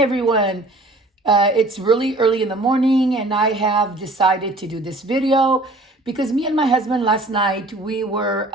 morning, everyone. It's really early in the morning, and I have decided to do this video because me and my husband last night we were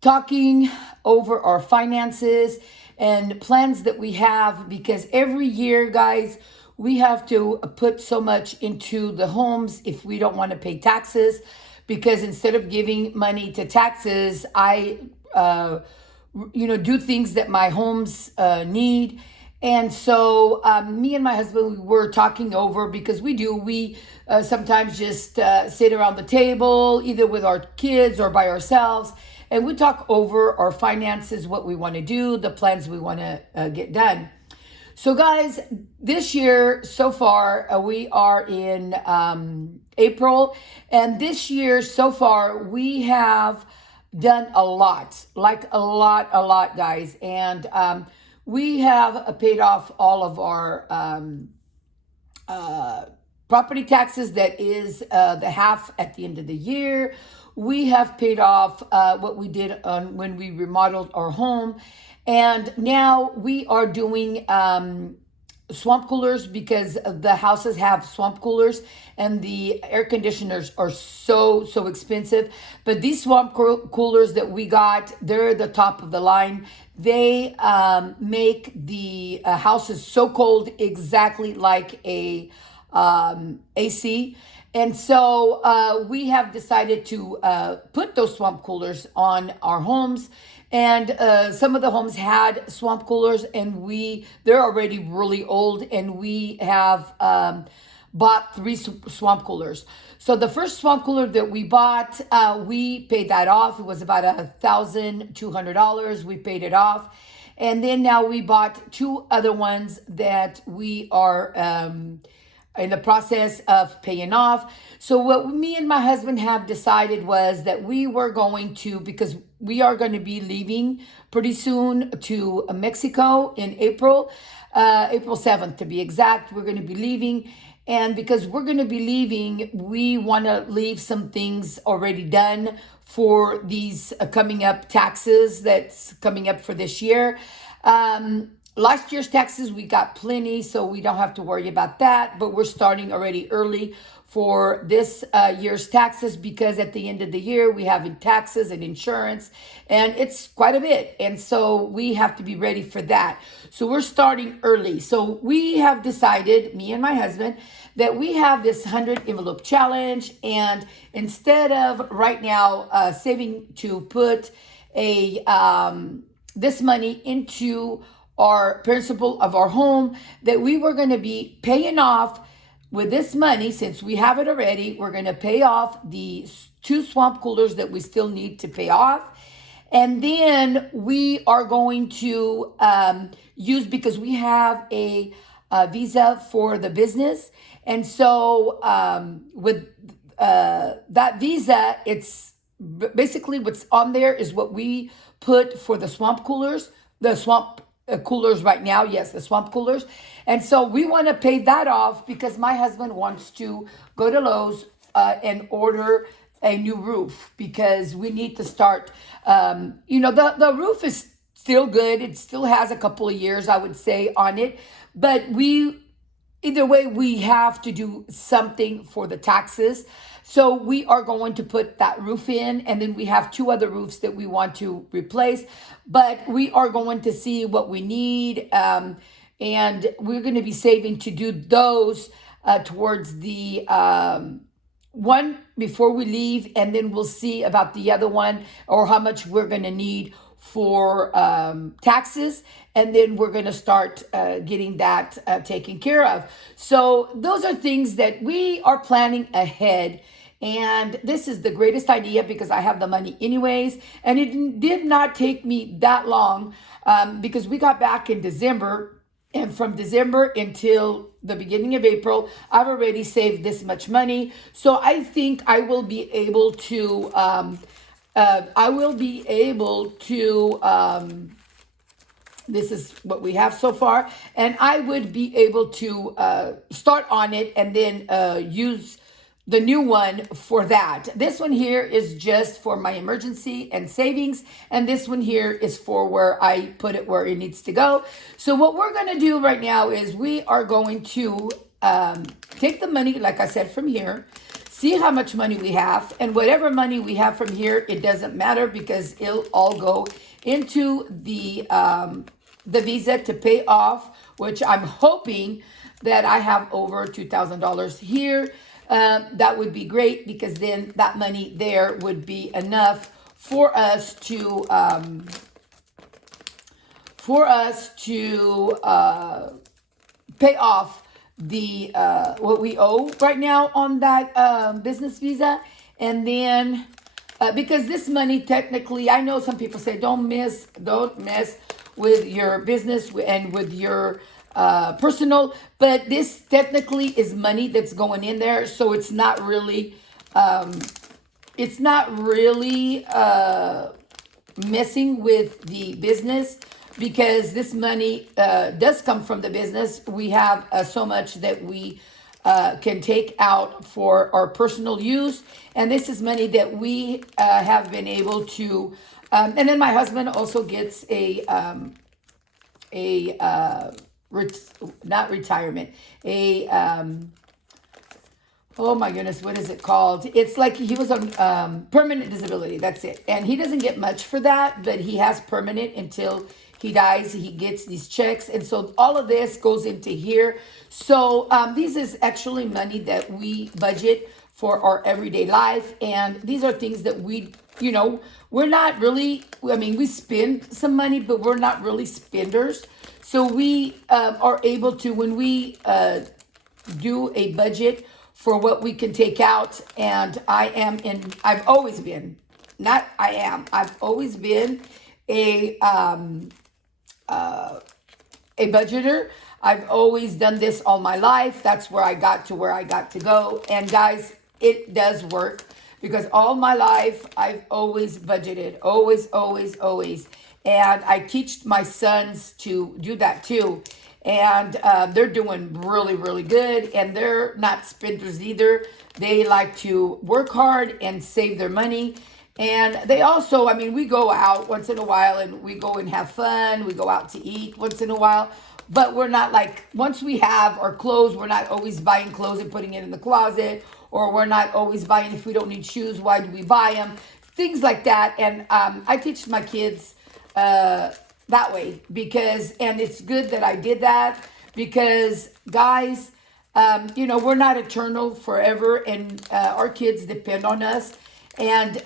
talking over our finances and plans that we have. Because every year, guys, we have to put so much into the homes if we don't want to pay taxes. Because instead of giving money to taxes, I do things that my homes need. And so me and my husband, we were talking over, because we sometimes just sit around the table, either with our kids or by ourselves, and we talk over our finances, what we want to do, the plans we want to get done. So guys, this year so far, we are in April, and this year so far we have done a lot, like a lot, guys. And we have paid off all of our property taxes. That is the half at the end of the year. We have paid off what we did on when we remodeled our home. And now we are doing swamp coolers, because the houses have swamp coolers and the air conditioners are so expensive. But these swamp coolers that we got, they're the top of the line. They make the houses so cold, exactly like a AC. And so we have decided to put those swamp coolers on our homes. And some of the homes had swamp coolers, and they're already really old, and we have bought 3 swamp coolers. So the first swamp cooler that we bought, we paid that off. It was about $1,200. We paid it off. And then now we bought 2 other ones that we are in the process of paying off. So what me and my husband have decided was that we were going to, because we are going to be leaving pretty soon to Mexico in April 7th to be exact. We're going to be leaving. And because we're going to be leaving, we want to leave some things already done for these coming up taxes that's coming up for this year. Last year's taxes, we got plenty, so we don't have to worry about that. But we're starting already early for this year's taxes, because at the end of the year, we have taxes and insurance, and it's quite a bit. And so we have to be ready for that. So we're starting early. So we have decided, me and my husband, that we have this 100 envelope challenge. And instead of right now saving to put this money into our principal of our home, that we were going to be paying off with this money. Since we have it already, we're going to pay off the 2 swamp coolers that we still need to pay off. And then we are going to use, because we have a visa for the business. And so with that visa, it's basically what's on there is what we put for the swamp coolers, coolers right now. Yes, the swamp coolers. And so we want to pay that off, because my husband wants to go to Lowe's and order a new roof, because we need to start, the roof is still good. It still has a couple of years, I would say, on it. But either way, we have to do something for the taxes. So we are going to put that roof in, and then we have 2 other roofs that we want to replace. But we are going to see what we need, and we're going to be saving to do those towards the one before we leave, and then we'll see about the other one, or how much we're going to need for taxes, and then we're going to start getting that taken care of. So those are things that we are planning ahead. And this is the greatest idea, because I have the money anyways. And it did not take me that long, because we got back in December. And from December until the beginning of April, I've already saved this much money. So I think I will be able to, this is what we have so far. And I would be able to start on it, and then use the new one for that. This one here is just for my emergency and savings, and this one here is for where I put it where it needs to go. So what we're going to do right now is we are going to take the money, like I said, from here, see how much money we have, and whatever money we have from here, it doesn't matter because it'll all go into the Visa to pay off, which I'm hoping that I have over $2,000 here. That would be great because then that money there would be enough for us to pay off the what we owe right now on that business visa. And then because this money technically, I know some people say don't mess with your business and with your personal, but this technically is money that's going in there, so it's not really messing with the business because this money does come from the business. We have so much that we can take out for our personal use, and this is money that we have been able to. And then my husband also gets not retirement, oh my goodness, what is it called? It's like he was on permanent disability, that's it. And he doesn't get much for that, but he has permanent until he dies. He gets these checks, and so all of this goes into here. So this is actually money that we budget for our everyday life, and these are things that we, we're not really, I mean, we spend some money, but we're not really spenders. So we are able to, when we do a budget for what we can take out, and I've always been a budgeter. I've always done this all my life. That's where I got to where I got to go. And guys, it does work because all my life I've always budgeted, always. And I teach my sons to do that too. And they're doing really, really good. And they're not spenders either. They like to work hard and save their money. And they also, I mean, we go out once in a while and we go and have fun. We go out to eat once in a while. But we're not like, once we have our clothes, we're not always buying clothes and putting it in the closet. Or we're not always buying, if we don't need shoes, why do we buy them? Things like that. And I teach my kids that way because, and it's good that I did that because guys, we're not eternal forever, and our kids depend on us. And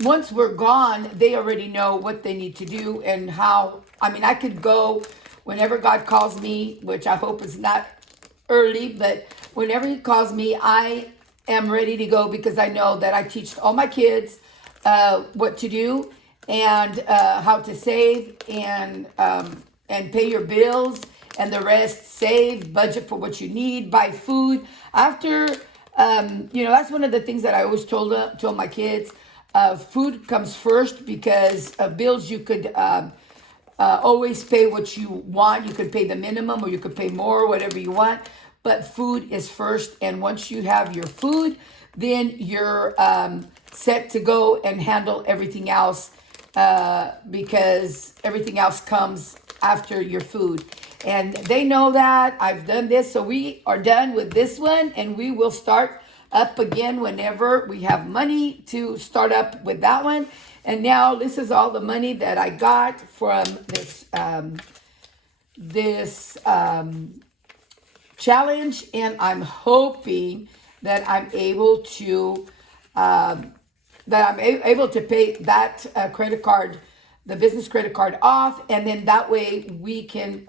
once we're gone, they already know what they need to do and how. I mean, I could go whenever God calls me, which I hope is not early, but whenever he calls me, I am ready to go because I know that I teach all my kids what to do and how to save and pay your bills, and the rest save, budget for what you need, buy food. After, that's one of the things that I always told my kids. Food comes first because bills you could always pay what you want. You could pay the minimum or you could pay more, whatever you want. But food is first, and once you have your food, then you're set to go and handle everything else because everything else comes after your food. And they know that. I've done this, so we are done with this one, and we will start up again whenever we have money to start up with that one. And now this is all the money that I got from this challenge, and I'm hoping that I'm able to pay that credit card, the business credit card, off, and then that way we can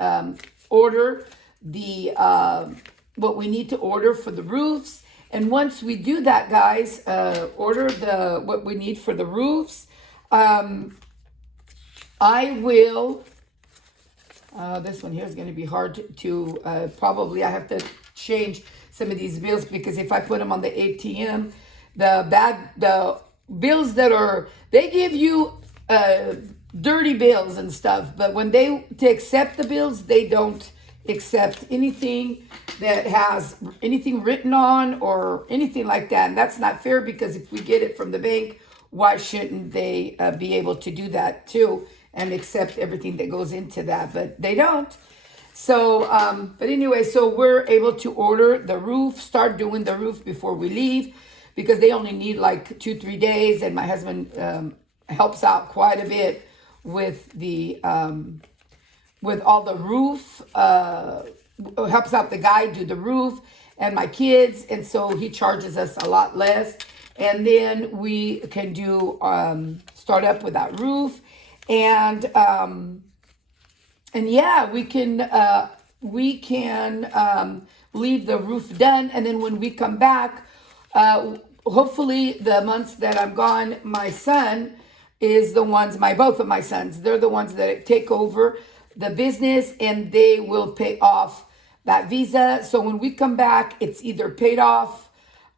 order the what we need to order for the roofs. And once we do that, guys, order what we need for the roofs, I will. This one here is going to be hard to probably. I have to change some of these bills because if I put them on the ATM, the bills they give you dirty bills and stuff, but when they accept the bills, they don't accept anything that has anything written on or anything like that. And that's not fair, because if we get it from the bank, why shouldn't they be able to do that too and accept everything that goes into that? But they don't. So, but anyway, so we're able to order the roof, start doing the roof before we leave, because they only need like 2-3 days. And my husband helps out quite a bit with the with all the roof, helps out the guy do the roof and my kids. And so he charges us a lot less. And then we can do, start up with that roof. And yeah, we can leave the roof done. And then when we come back, hopefully the months that I'm gone, my son is the ones, both of my sons, they're the ones that take over the business, and they will pay off that visa. So when we come back, it's either paid off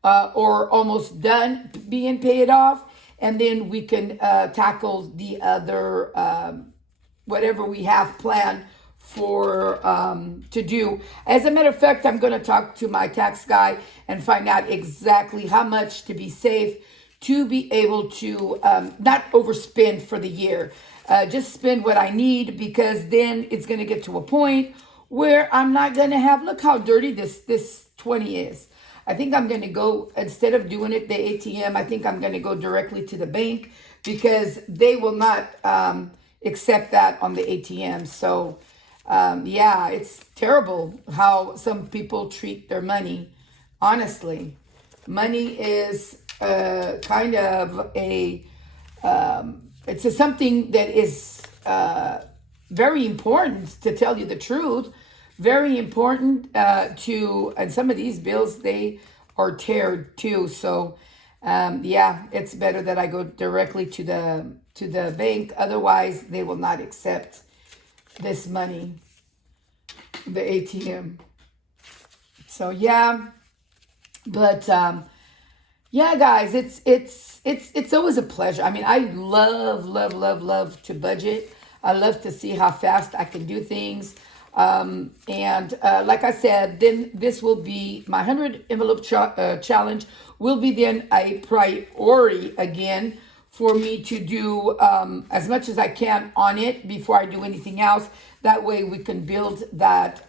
or almost done being paid off. And then we can tackle the other, whatever we have planned for to do. As a matter of fact, I'm going to talk to my tax guy and find out exactly how much to be safe, to be able to not overspend for the year. Just spend what I need, because then it's going to get to a point where I'm not going to have, look how dirty this 20 is. I think I'm going to go, instead of doing it the ATM, I think I'm going to go directly to the bank, because they will not accept that on the ATM. So yeah, it's terrible how some people treat their money. Honestly, money is kind of a it's something that is very important, to tell you the truth. Very important to, and some of these bills, they are tiered too. So yeah, it's better that I go directly to the bank. Otherwise, they will not accept this money, the ATM. So yeah, but yeah, guys, it's always a pleasure. I mean, I love to budget. I love to see how fast I can do things. And like I said, then this will be my 100 envelope challenge will be then a priority again for me to do as much as I can on it before I do anything else. That way we can build that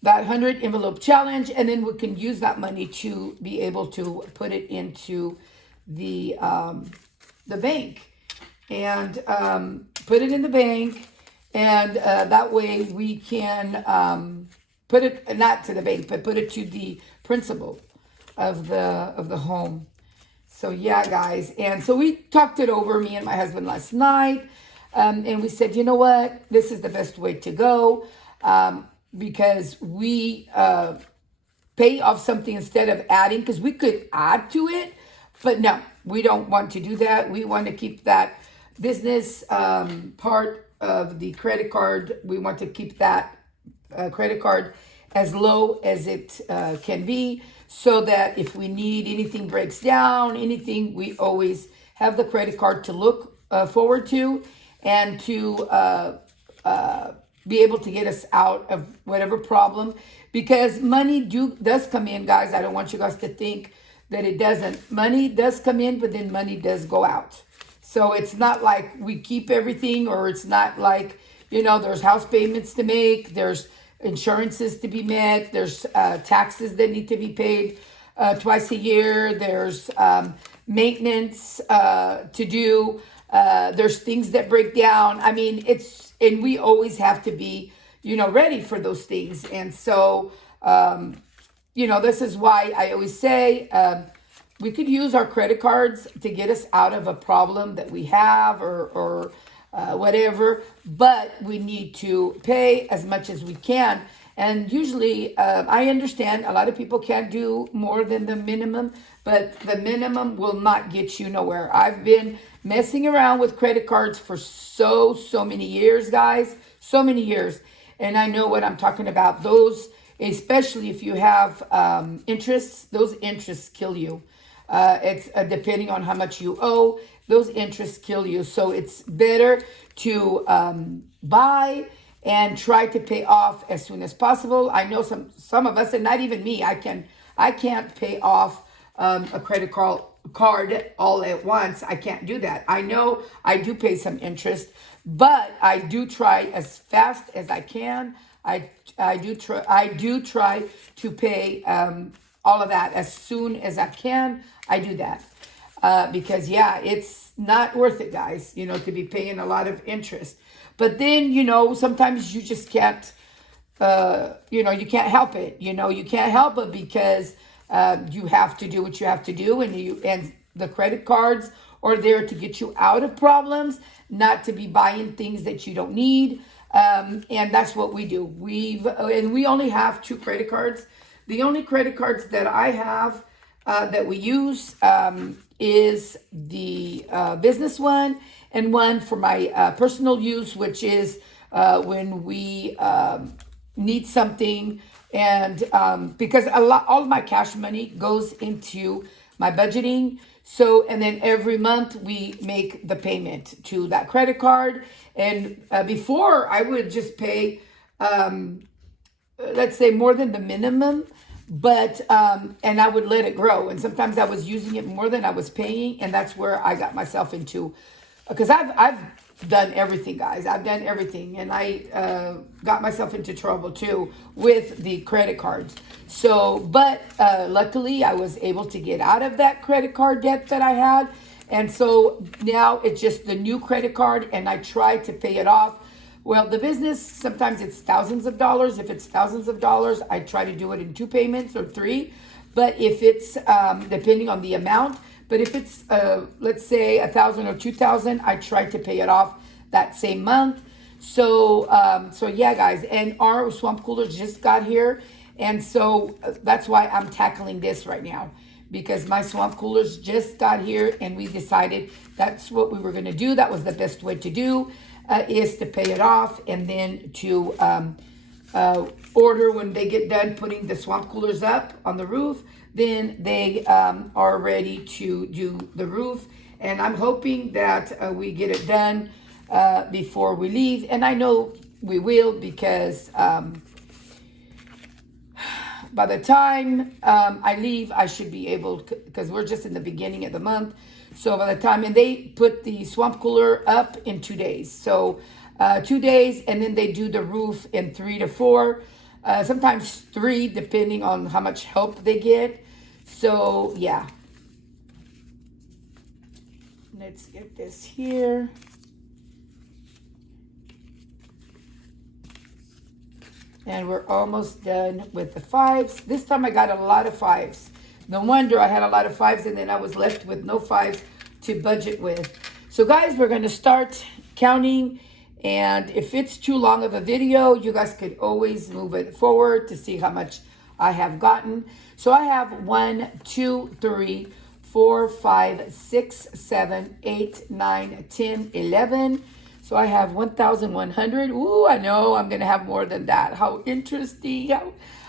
that 100 envelope challenge, and then we can use that money to be able to put it into the bank, and put it in the bank, and that way we can put it not to the bank, but put it to the principal of the home. So yeah, guys, and so we talked it over, me and my husband, last night, and we said, you know what, this is the best way to go. Because we pay off something instead of adding, because we could add to it, but no, we don't want to do that. We want to keep that business part of the credit card. We want to keep that credit card as low as it can be, so that if we need anything, breaks down, anything, we always have the credit card to look forward to, and to be able to get us out of whatever problem, because money does come in, guys. I don't want you guys to think that it doesn't. Money does come in, but then money does go out. So it's not like we keep everything, or it's not like, there's house payments to make, there's insurances to be met, there's taxes that need to be paid twice a year, there's maintenance to do, there's things that break down. I mean, and we always have to be, ready for those things. And so, this is why I always say we could use our credit cards to get us out of a problem that we have, or whatever, but we need to pay as much as we can. And usually, I understand a lot of people can't do more than the minimum, but the minimum will not get you nowhere. I've been messing around with credit cards for so many years, guys, so many years. And I know what I'm talking about. Those, especially if you have interests, those interests kill you. It's depending on how much you owe, those interests kill you. So it's better to buy and try to pay off as soon as possible. I know some of us, and not even me, I can't pay off a credit card all at once. I can't do that. I know I do pay some interest, but I do try as fast as I can. I do try to pay all of that as soon as I can. I do that because yeah, it's not worth it, guys. To be paying a lot of interest. But then sometimes you just can't. You can't help it. You can't help it because you have to do what you have to do, and the credit cards are there to get you out of problems, not to be buying things that you don't need. And that's what we do. We only have 2 credit cards. The only credit cards that I have that we use is the business one, and one for my personal use, which is when we need something. And because all of my cash money goes into my budgeting. So, and then every month we make the payment to that credit card. And before I would just pay, let's say, more than the minimum, but and I would let it grow. And sometimes I was using it more than I was paying, and that's where I got myself into, because I've done everything, guys. I've done everything, and I got myself into trouble too with the credit cards. So, but luckily I was able to get out of that credit card debt that I had. And so now it's just the new credit card, and I try to pay it off. Well, the business, sometimes it's thousands of dollars. If it's thousands of dollars, I try to do it in 2 payments or 3. But if it's, depending on the amount, but if it's, let's say 1,000 or 2,000, I try to pay it off that same month. So yeah, guys, and our swamp coolers just got here. And so that's why I'm tackling this right now, because my swamp coolers just got here, and we decided that's what we were going to do. That was the best way to do, is to pay it off, and then to order when they get done putting the swamp coolers up on the roof. Then they are ready to do the roof. And I'm hoping that we get it done before we leave. And I know we will, because by the time I leave, I should be able, because we're just in the beginning of the month. So by the time, and they put the swamp cooler up in 2 days. So 2 days, and then they do the roof in 3 to 4, sometimes 3, depending on how much help they get. So yeah. Let's get this here. And we're almost done with the 5s. This time I got a lot of 5s. No wonder I had a lot of 5s, and then I was left with no 5s to budget with. So guys, we're going to start counting. And if it's too long of a video, you guys could always move it forward to see how much I have gotten. So I have 1, 2, 3, 4, 5, 6, 7, 8, 9, 10, 11. So I have 1,100. Ooh, I know I'm going to have more than that. How interesting.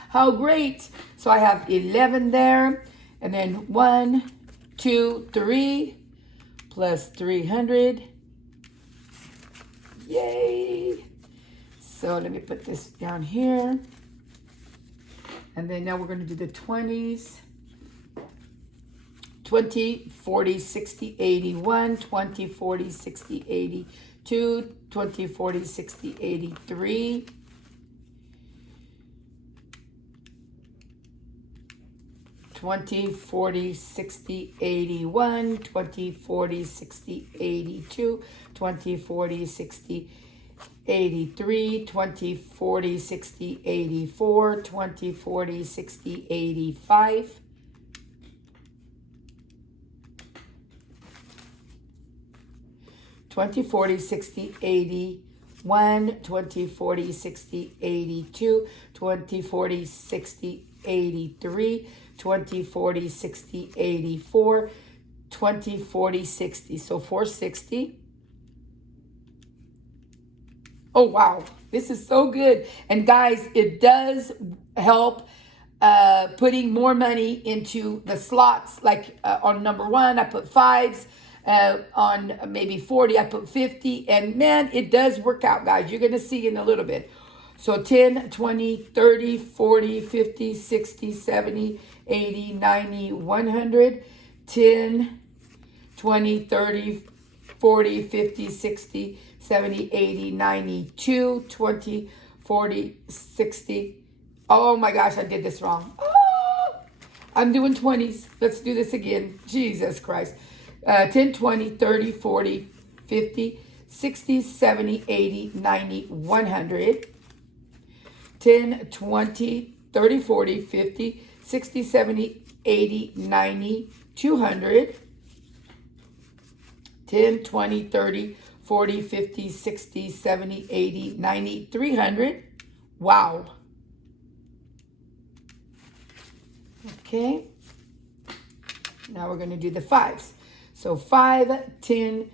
How great. So I have 11 there. And then 1, 2, 3 plus 300. Yay. So let me put this down here. And then now we're going to do the 20s. 20, 40, 60, 81, 20, 40, 60, 82, 20, 40, 60, 83. 20, 40, 60, 81, 20, 40, 60, 82, 20, 40, 60, 83, 20, 40, 60, 84, 20, 40, 60, 85. 20, 40, 60, 81, 20, 40, 60, 82, 20, 40, 60, 83, 20, 40, 60, 84, 20, 40, 60. So 460. Oh, wow. This is so good. And guys, it does help putting more money into the slots. Like on number 1, I put 5s. On maybe 40, I put 50. And man, it does work out, guys. You're going to see in a little bit. So 10, 20, 30, 40, 50, 60, 70, 80, 90, 100, 10, 20, 30, 40, 50, 60, 70, 80, 90, 2, 20, 40, 60. Oh my gosh, I did this wrong. Oh, I'm doing 20s. Let's do this again. Jesus Christ. 10, 20, 30, 40, 50, 60, 70, 80, 90, 100. 10, 20, 30, 40, 50, 60, 70, 80, 90, 200. 10, 20, 30, 40, 50, 60, 70, 80, 90, 300. Wow. Okay. Now we're going to do the fives. So 5, 10,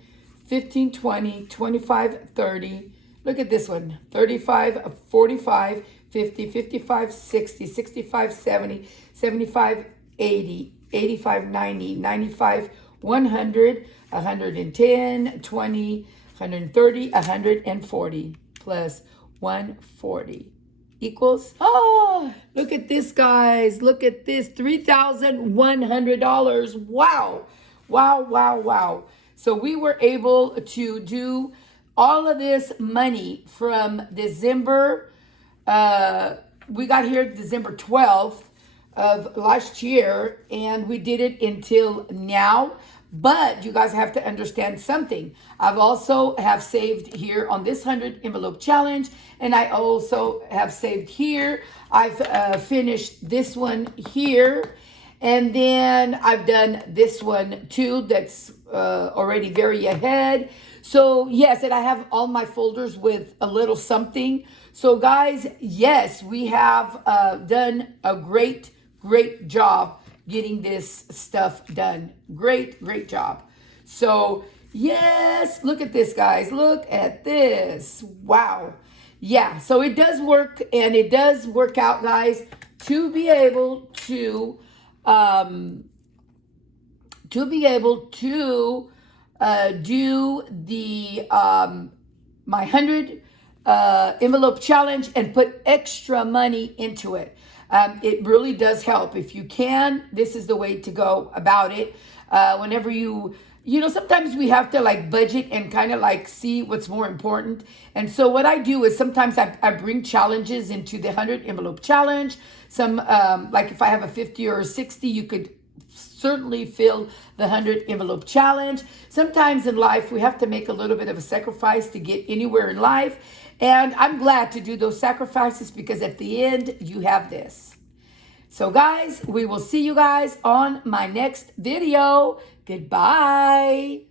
15, 20, 25, 30. Look at this one. 35, 45, 50, 55, 60, 65, 70, 75, 80, 85, 90, 95, 100, 110, 20, 130, 140 plus 140 equals, oh, look at this, guys. Look at this, $3,100. Wow. Wow, wow, wow. So we were able to do all of this money from December. We got here December 12th of last year, and we did it until now. But you guys have to understand something. I've also have saved here on this 100 envelope challenge, and I also have saved here. I've finished this one here, and then I've done this one too that's already very ahead. So yes, and I have all my folders with a little something. So guys, yes, we have done a great job getting this stuff done. Great job. So yes, look at this, guys. Look at this. Wow. Yeah, so it does work, and it does work out, guys, to be able to do the my 100 envelope challenge and put extra money into it. It really does help. If you can, this is the way to go about it. Whenever sometimes we have to like budget and kind of like see what's more important. And so what I do is sometimes I bring challenges into the 100 envelope challenge. Some, like if I have a 50 or a 60, you could certainly fill the 100 envelope challenge. Sometimes in life, we have to make a little bit of a sacrifice to get anywhere in life. And I'm glad to do those sacrifices because at the end, you have this. So guys, we will see you guys on my next video. Goodbye.